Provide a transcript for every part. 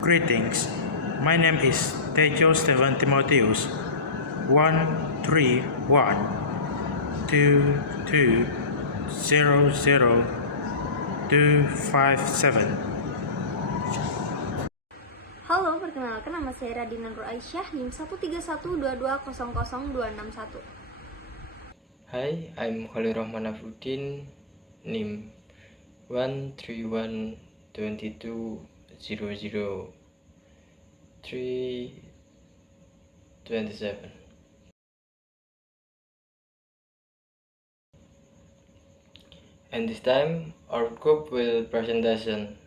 Greetings. My name is Tejo Steven Timotheus. 13122000257. Halo, perkenalkan nama saya Radina Nur Aisyah, NIM 13122000261. Hi, I'm Khalil Rahman Afudin, NIM 13122000327. And this time, our group will presentation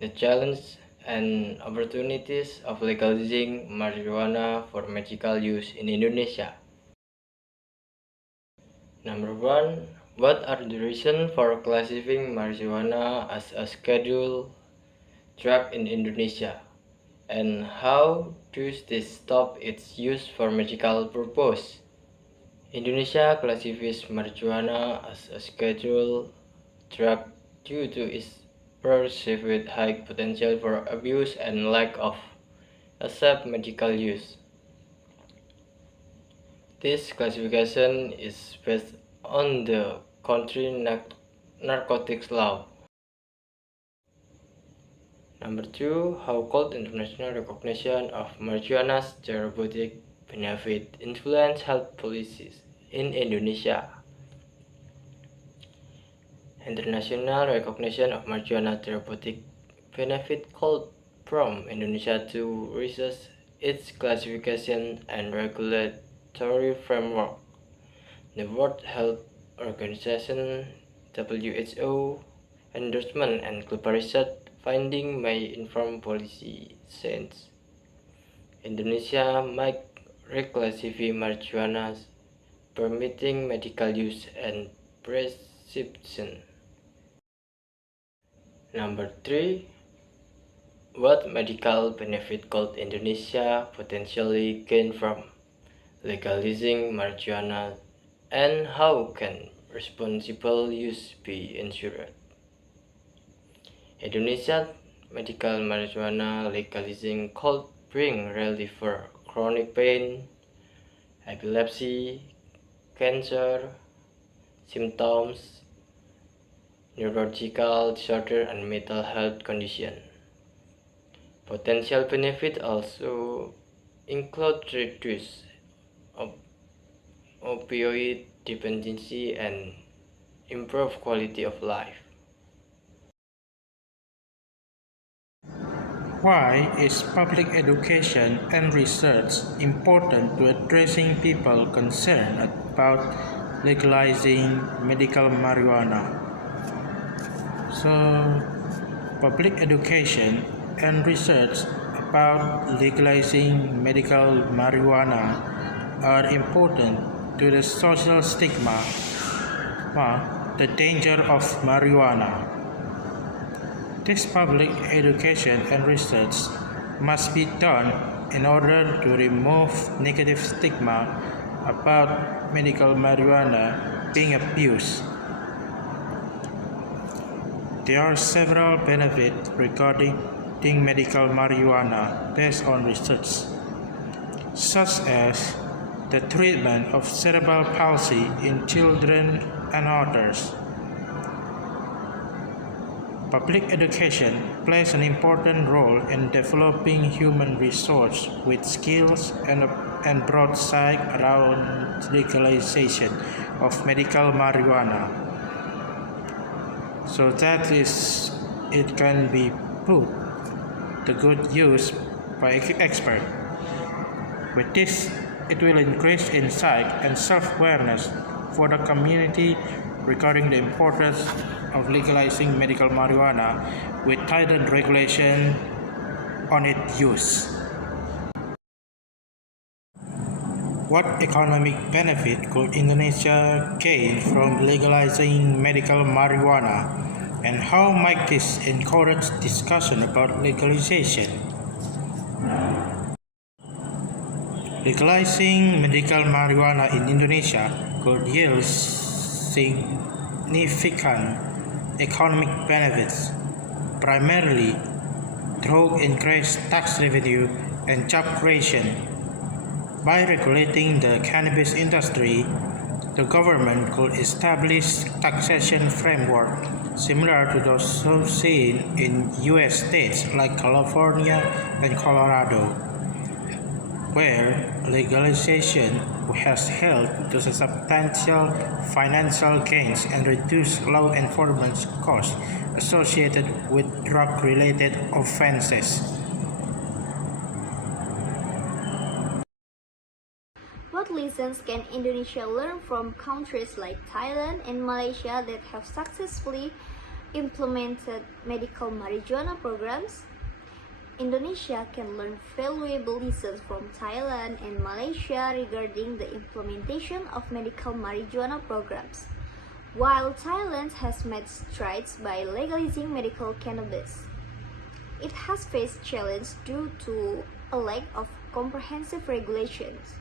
the challenge and opportunities of legalizing marijuana for medical use in Indonesia. Number 1. What are the reasons for classifying marijuana as a scheduled drug in Indonesia? And how does this stop its use for medical purpose? Indonesia classifies marijuana as a scheduled drug due to its perceived high potential for abuse and lack of safe medical use. This classification is based on the country narcotics law. Number 2. How could international recognition of marijuana's therapeutic benefit influence health policies in Indonesia? International recognition of marijuana therapeutic benefit called prompt Indonesia to research its classification and regulatory framework. The World Health Organization (WHO) endorsement and global research finding may inform policy sense. Indonesia might reclassify marijuana, permitting medical use and prescription. Number 3. What medical benefit could Indonesia potentially gain from legalizing marijuana, and how can responsible use be ensured? Indonesia medical marijuana legalizing could bring relief for chronic pain, epilepsy, cancer symptoms, neurological disorder, and mental health condition. Potential benefit also include reduce opioid dependency and improve quality of life. Why is public education and research important to addressing people concerned about legalizing medical marijuana? So, public education and research about legalizing medical marijuana are important to the social stigma, the danger of marijuana. This public education and research must be done in order to remove negative stigma about medical marijuana being abused. There are several benefits regarding medical marijuana based on research, such as the treatment of cerebral palsy in children and others. Public education plays an important role in developing human resources with skills and broad sight around legalization of medical marijuana, so that it can be put to good use by experts. With this, it will increase insight and self-awareness for the community regarding the importance of legalizing medical marijuana with tightened regulation on its use. What economic benefit could Indonesia gain from legalizing medical marijuana, and how might this encourage discussion about legalization? Legalizing medical marijuana in Indonesia could yield significant economic benefits. Primarily, through increased tax revenue and job creation. By regulating the cannabis industry, the government could establish taxation framework similar to those seen in US states like California and Colorado, where legalization has helped to substantial financial gains and reduce law enforcement costs associated with drug-related offenses. What lessons can Indonesia learn from countries like Thailand and Malaysia that have successfully implemented medical marijuana programs? Indonesia can learn valuable lessons from Thailand and Malaysia regarding the implementation of medical marijuana programs. While Thailand has made strides by legalizing medical cannabis, it has faced challenges due to a lack of comprehensive regulations,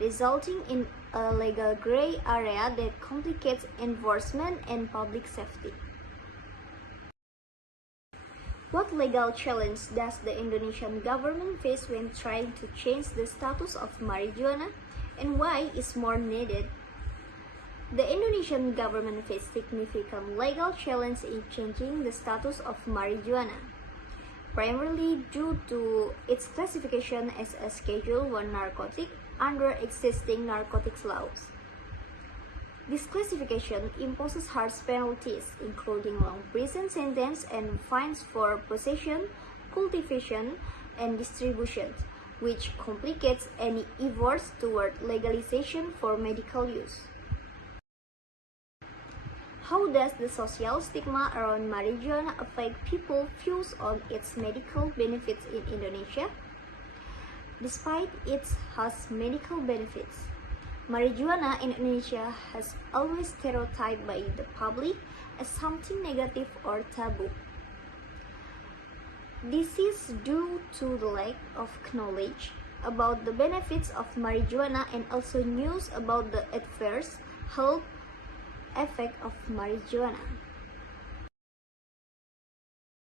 resulting in a legal gray area that complicates enforcement and public safety. What legal challenge does the Indonesian government face when trying to change the status of marijuana, and why is more needed? The Indonesian government faces significant legal challenge in changing the status of marijuana, primarily due to its classification as a Schedule I narcotic under existing narcotics laws. This classification imposes harsh penalties, including long prison sentence and fines for possession, cultivation, and distribution, which complicates any efforts toward legalization for medical use. How does the social stigma around marijuana affect people's views on its medical benefits in Indonesia? Despite its harsh medical benefits, marijuana in Indonesia has always stereotyped by the public as something negative or taboo. This is due to the lack of knowledge about the benefits of marijuana and also news about the adverse health effect of marijuana.